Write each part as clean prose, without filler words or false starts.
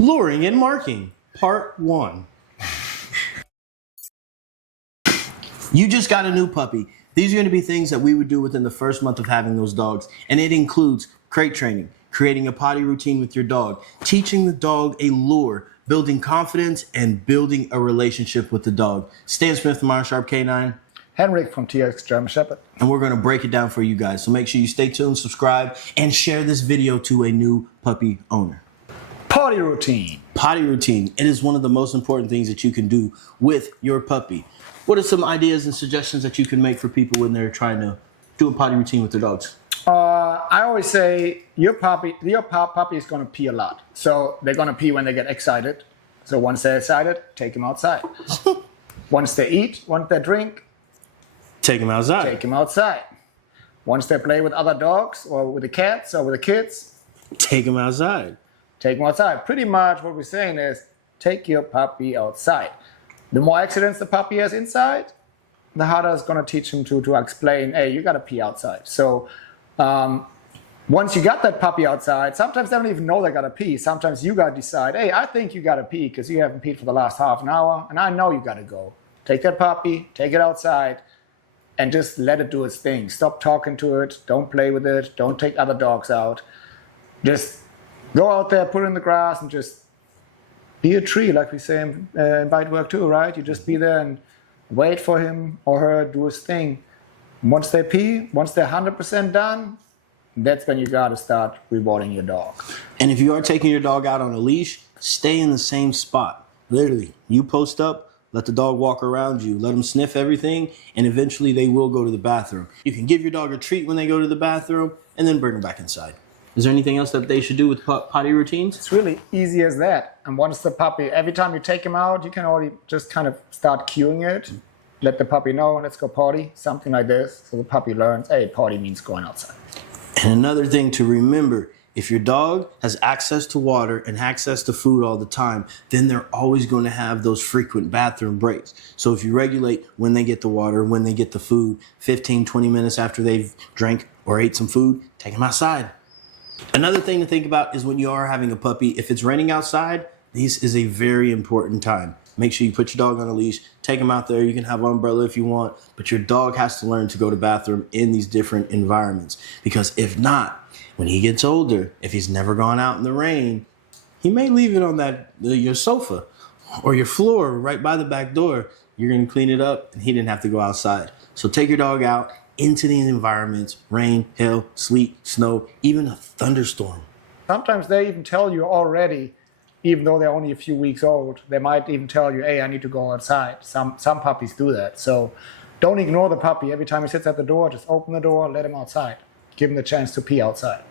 Luring and marking, part 1. You just got a new puppy. These are going to be things that we would do within the first month of having those dogs. And it includes crate training, creating a potty routine with your dog, teaching the dog a lure, building confidence, and building a relationship with the dog. Stan Smith from Iron Sharp K9. Henrik from TX German Shepherd. And we're going to break it down for you guys. So make sure you stay tuned, subscribe, and share this video to a new puppy owner. Potty routine. Potty routine. It is one of the most important things that you can do with your puppy. What are some ideas and suggestions that you can make for people when they're trying to do a potty routine with their dogs? I always say your puppy is going to pee a lot. So they're going to pee when they get excited. So once they're excited, take them outside. Once they eat, once they drink, take them outside. Take them outside. Once they play with other dogs or with the cats or with the kids, take them outside. Take them outside. Pretty much what we're saying is take your puppy outside. The more accidents the puppy has inside, the harder it's going to teach him to explain, hey, you got to pee outside. So once you got that puppy outside, sometimes they don't even know they got to pee. Sometimes you got to decide, hey, I think you got to pee because you haven't peed for the last half an hour, and I know you got to go. Take that puppy, take it outside, and just let it do its thing. Stop talking to it. Don't play with it. Don't take other dogs out. Just go out there, put it in the grass, and just be a tree, like we say in bite work too, right? You just be there and wait for him or her do his thing. Once they pee, once they're 100% done, that's when you got to start rewarding your dog. And if you are taking your dog out on a leash, stay in the same spot. Literally, you post up, let the dog walk around you, let them sniff everything, and eventually they will go to the bathroom. You can give your dog a treat when they go to the bathroom, and then bring them back inside. Is there anything else that they should do with potty routines? It's really easy as that. And once the puppy, every time you take him out, you can already just kind of start cueing it. Let the puppy know, let's go potty, something like this. So the puppy learns, hey, potty means going outside. And another thing to remember, if your dog has access to water and access to food all the time, then they're always going to have those frequent bathroom breaks. So if you regulate when they get the water, when they get the food, 15, 20 minutes after they've drank or ate some food, take them outside. Another thing to think about is when you are having a puppy, if it's raining outside, this is a very important time. Make sure you put your dog on a leash, take him out there. You can have an umbrella if you want, but your dog has to learn to go to the bathroom in these different environments. Because if not, when he gets older, if he's never gone out in the rain, he may leave it on your sofa or your floor right by the back door. You're going to clean it up and he didn't have to go outside. So take your dog out into these environments, rain, hail, sleet, snow, even a thunderstorm. Sometimes they even tell you already, even though they're only a few weeks old, they might even tell you, hey, I need to go outside. Some puppies do that. So don't ignore the puppy. Every time he sits at the door, just open the door, let him outside. Give him the chance to pee outside.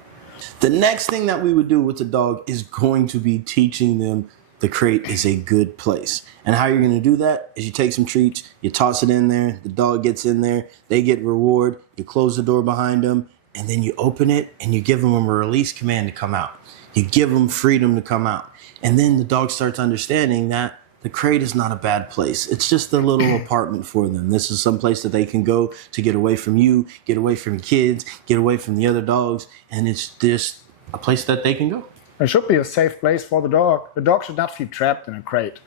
The next thing that we would do with the dog is going to be teaching them the crate is a good place. And how you're going to do that is you take some treats, you toss it in there, the dog gets in there, they get reward, you close the door behind them, and then you open it and you give them a release command to come out. You give them freedom to come out. And then the dog starts understanding that the crate is not a bad place. It's just a little apartment for them. This is some place that they can go to get away from you, get away from kids, get away from the other dogs, and it's just a place that they can go. It should be a safe place for the dog. The dog should not feel trapped in a crate.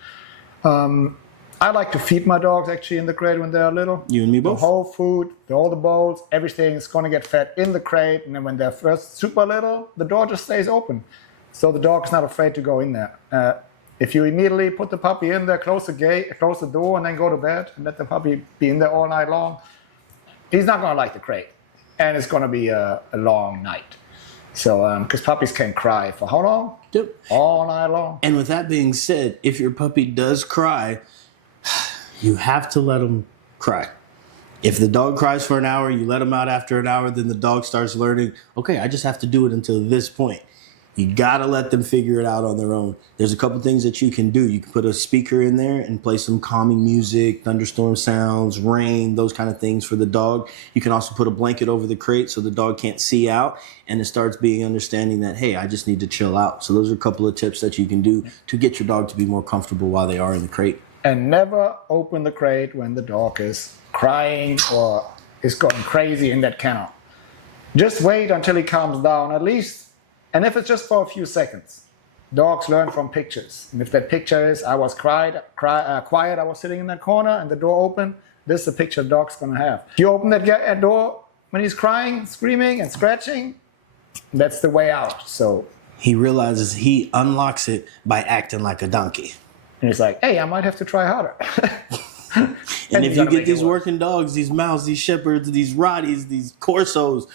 I like to feed my dogs actually in the crate when they're little. You and me both. The whole food, all the bowls, everything is going to get fed in the crate. And then when they're first super little, the door just stays open. So the dog is not afraid to go in there. If you immediately put the puppy in there, close the gate, close the door, and then go to bed and let the puppy be in there all night long, he's not going to like the crate. And it's going to be a long night. So, because puppies can cry for how long? Yep. All night long. And with that being said, if your puppy does cry, you have to let him cry. If the dog cries for an hour, you let him out after an hour, then the dog starts learning, okay, I just have to do it until this point. You gotta let them figure it out on their own. There's a couple things that you can do. You can put a speaker in there and play some calming music, thunderstorm sounds, rain, those kind of things for the dog. You can also put a blanket over the crate so the dog can't see out, and it starts being understanding that, hey, I just need to chill out. So those are a couple of tips that you can do to get your dog to be more comfortable while they are in the crate. And never open the crate when the dog is crying or is going crazy in that kennel. Just wait until he calms down at least. And if it's just for a few seconds, dogs learn from pictures. And if that picture is I was quiet, I was sitting in that corner and the door open, this is the picture dog's going to have. If you open that door when he's crying, screaming, and scratching, that's the way out. So he realizes he unlocks it by acting like a donkey. And he's like, hey, I might have to try harder. And if you get these working dogs, these Mouse, these Shepherds, these Rotties, these Corsos,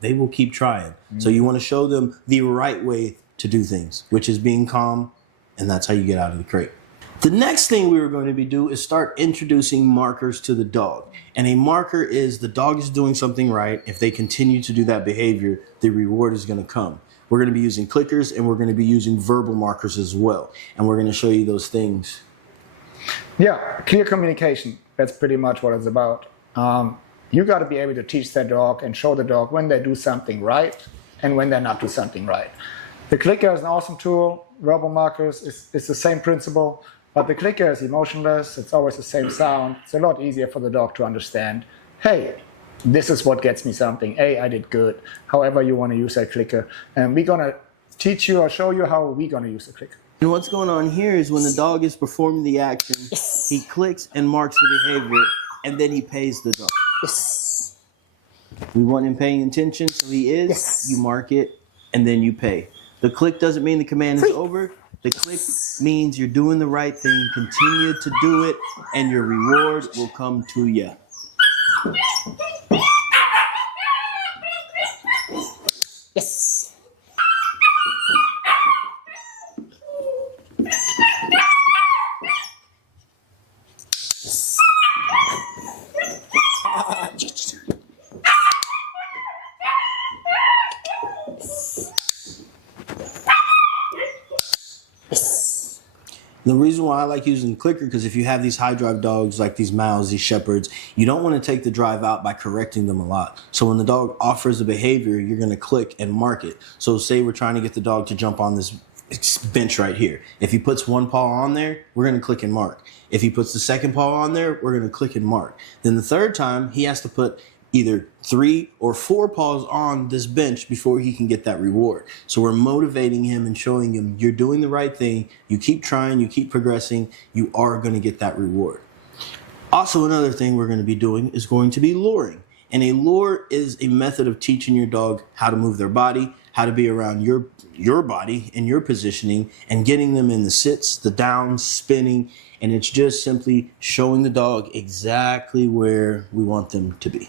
they will keep trying. Mm-hmm. So you want to show them the right way to do things, which is being calm, and that's how you get out of the crate. The next thing we were going to do is start introducing markers to the dog. And a marker is the dog is doing something right. If they continue to do that behavior, the reward is going to come. We're going to be using clickers, and we're going to be using verbal markers as well. And we're going to show you those things. Yeah, clear communication. That's pretty much what it's about. You got to be able to teach that dog and show the dog when they do something right and when they're not do something right. The clicker is an awesome tool. Verbal markers is the same principle, but the clicker is emotionless. It's always the same sound. It's a lot easier for the dog to understand. Hey, this is what gets me something. Hey, I did good. However you want to use that clicker. And we're going to teach you or show you how we're going to use the clicker. And what's going on here is when the dog is performing the action, he clicks and marks the behavior, and then he pays the dog. Yes. We want him paying attention, so he is. Yes. You mark it, and then you pay. The click doesn't mean the command is over. The click means you're doing the right thing. Continue to do it, and your reward will come to you. Yes. The reason why I like using the clicker, because if you have these high drive dogs like these Mouse, these Shepherds, you don't want to take the drive out by correcting them a lot. So when the dog offers a behavior, you're going to click and mark it. So say we're trying to get the dog to jump on this bench right here. If he puts one paw on there, we're going to click and mark. If he puts the second paw on there, we're going to click and mark. Then the third time, he has to put either 3 or 4 paws on this bench before he can get that reward. So we're motivating him and showing him you're doing the right thing. You keep trying, you keep progressing, you are going to get that reward. Also, another thing we're going to be doing is going to be luring. And a lure is a method of teaching your dog how to move their body, how to be around your body and your positioning, and getting them in the sits, the downs, spinning, and it's just simply showing the dog exactly where we want them to be.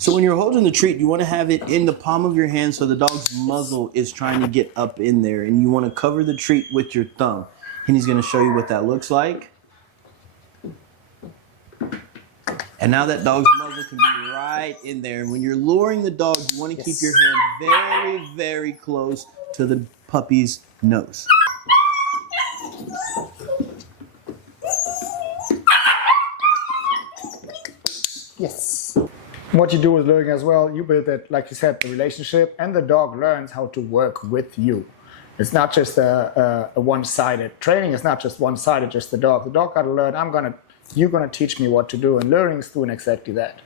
So when you're holding the treat, you want to have it in the palm of your hand so the dog's muzzle is trying to get up in there, and you want to cover the treat with your thumb. And he's going to show you what that looks like. And now that dog's muzzle can be right in there. And when you're luring the dog, you want to keep your hand very, very close to the puppy's nose. Yes. What you do with luring as well, you build that, like you said, the relationship, and the dog learns how to work with you. It's not just a one-sided training. It's not just one-sided, just the dog. The dog got to learn, you're going to teach me what to do. And luring is doing exactly that.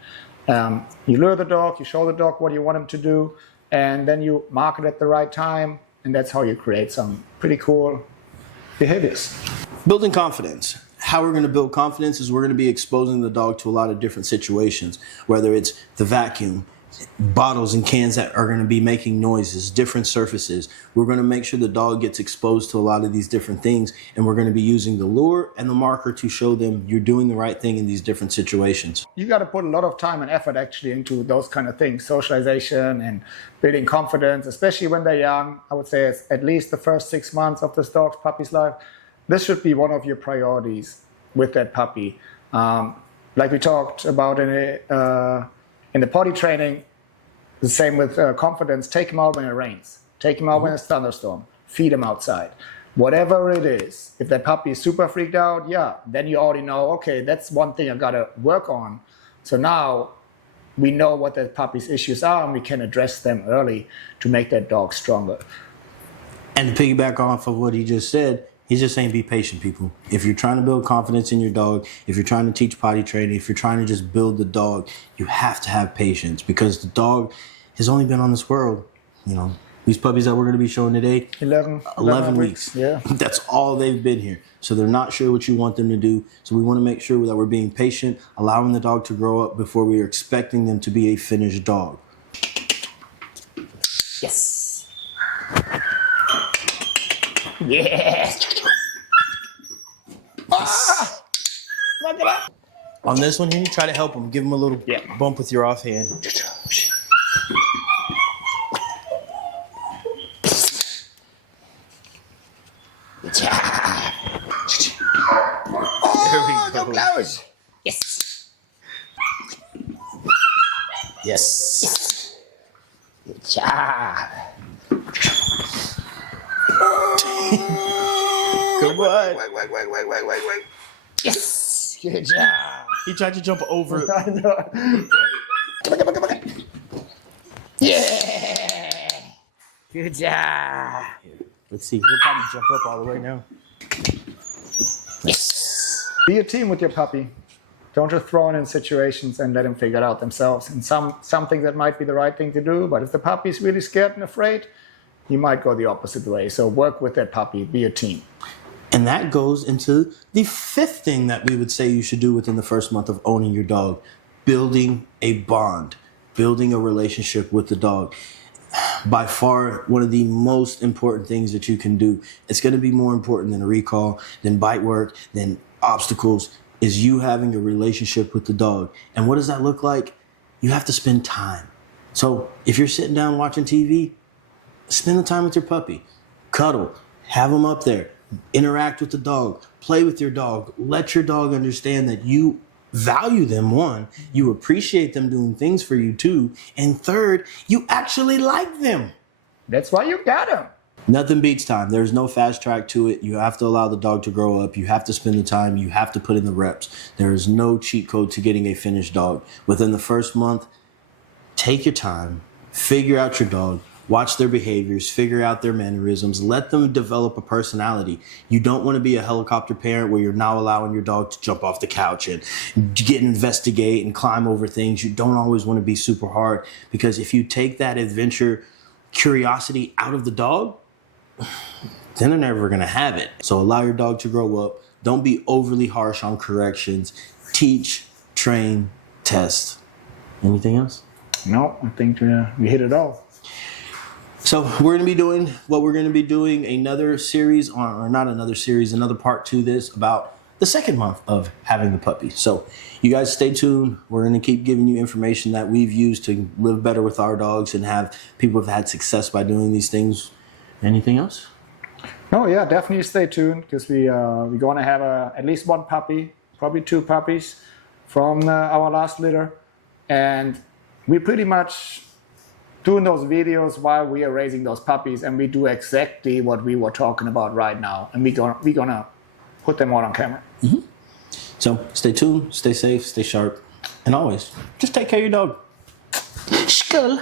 You lure the dog, you show the dog what you want him to do, and then you mark it at the right time. And that's how you create some pretty cool behaviors. Building confidence. How we're going to build confidence is we're going to be exposing the dog to a lot of different situations, whether it's the vacuum, bottles and cans that are going to be making noises, different surfaces. We're going to make sure the dog gets exposed to a lot of these different things, and we're going to be using the lure and the marker to show them you're doing the right thing in these different situations. You got to put a lot of time and effort actually into those kind of things, socialization and building confidence, especially when they're young. I would say it's at least the first 6 months of this puppy's life. This should be one of your priorities with that puppy. Like we talked about in the potty training, the same with confidence. Take him out when it rains. Take him out when it's thunderstorm. Feed him outside. Whatever it is, if that puppy is super freaked out, then you already know, okay, that's one thing I gotta work on. So now we know what that puppy's issues are, and we can address them early to make that dog stronger. And to piggyback off of what he just said, he's just saying be patient, people. If you're trying to build confidence in your dog, if you're trying to teach potty training, if you're trying to just build the dog, you have to have patience, because the dog has only been on this world, These puppies that we're going to be showing today, 11 weeks. Yeah. That's all they've been here. So they're not sure what you want them to do. So we want to make sure that we're being patient, allowing the dog to grow up before we are expecting them to be a finished dog. Yes. Yes. Ah! Look at that. On this one here, you try to help them. Give them a little bump with your offhand. Good job. Oh, so close. Yes. Yes. Good job. Good boy. Wait. Yes. Good job. He tried to jump over it. I know. Come on. Yeah. Good job. Let's see. He'll probably jump up all the way now. Yes. Be a team with your puppy. Don't just throw him in situations and let him figure it out themselves. And some things that might be the right thing to do, but if the puppy is really scared and afraid, you might go the opposite way. So work with that puppy. Be a team. And that goes into the fifth thing that we would say you should do within the first month of owning your dog. Building a bond. Building a relationship with the dog. By far, one of the most important things that you can do. It's going to be more important than a recall, than bite work, than obstacles, is you having a relationship with the dog. And what does that look like? You have to spend time. So if you're sitting down watching TV, spend the time with your puppy. Cuddle. Have them up there. Interact with the dog. Play with your dog. Let your dog understand that you value them, one, you appreciate them doing things for you, two, and third, you actually like them. That's why you got them. Nothing beats time. There's no fast track to it. You have to allow the dog to grow up. You have to spend the time. You have to put in the reps. There is no cheat code to getting a finished dog. Within the first month, take your time, figure out your dog, watch their behaviors, figure out their mannerisms, let them develop a personality. You don't want to be a helicopter parent where you're now allowing your dog to jump off the couch and investigate and climb over things. You don't always want to be super hard, because if you take that adventure curiosity out of the dog, then they're never going to have it. So allow your dog to grow up. Don't be overly harsh on corrections. Teach, train, test. Anything else? No, I think we hit it all. So we're going to be doing another series, or not another series, another part to this about the second month of having the puppy. So you guys stay tuned. We're going to keep giving you information that we've used to live better with our dogs and have people have had success by doing these things. Anything else? No, yeah, definitely stay tuned, because we're going to have at least one puppy, probably two puppies from our last litter. And we pretty much doing those videos while we are raising those puppies, and we do exactly what we were talking about right now, and we're gonna put them all on camera. Mm-hmm. So stay tuned, stay safe, stay sharp, and always just take care of your dog. Skull.